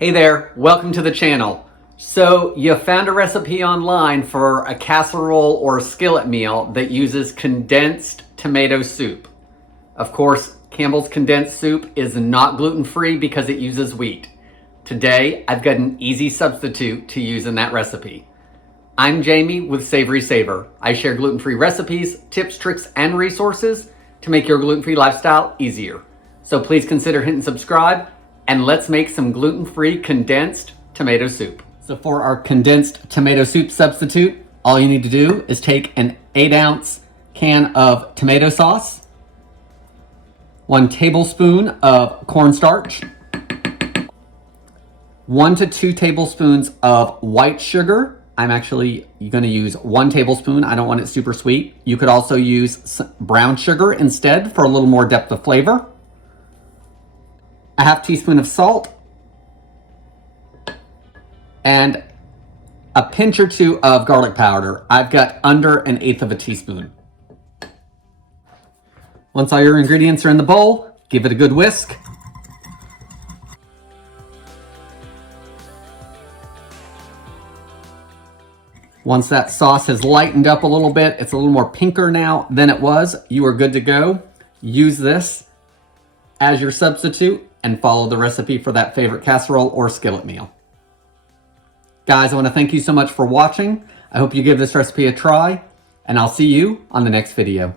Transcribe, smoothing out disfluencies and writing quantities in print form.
Hey there, welcome to the channel. So you found a recipe online for a casserole or skillet meal that uses condensed tomato soup. Of course, Campbell's condensed soup is not gluten-free because it uses wheat. Today, I've got an easy substitute to use in that recipe. I'm Jamie with SavorySaver. I share gluten-free recipes, tips, tricks, and resources to make your gluten-free lifestyle easier. So please consider hitting subscribe and let's make some gluten-free condensed tomato soup. So for our condensed tomato soup substitute, all you need to do is take an 8-ounce can of tomato sauce, 1 tablespoon of cornstarch, 1 to 2 tablespoons of white sugar. I'm actually going to use 1 tablespoon. I don't want it super sweet. You could also use brown sugar instead for a little more depth of flavor. A half teaspoon of salt, and a pinch or 2 of garlic powder. I've got under 1/8 teaspoon. Once all your ingredients are in the bowl, give it a good whisk. Once that sauce has lightened up a little bit, it's a little more pinker now than it was, you are good to go. Use this as your substitute and follow the recipe for that favorite casserole or skillet meal. Guys, I want to thank you so much for watching. I hope you give this recipe a try, and I'll see you on the next video.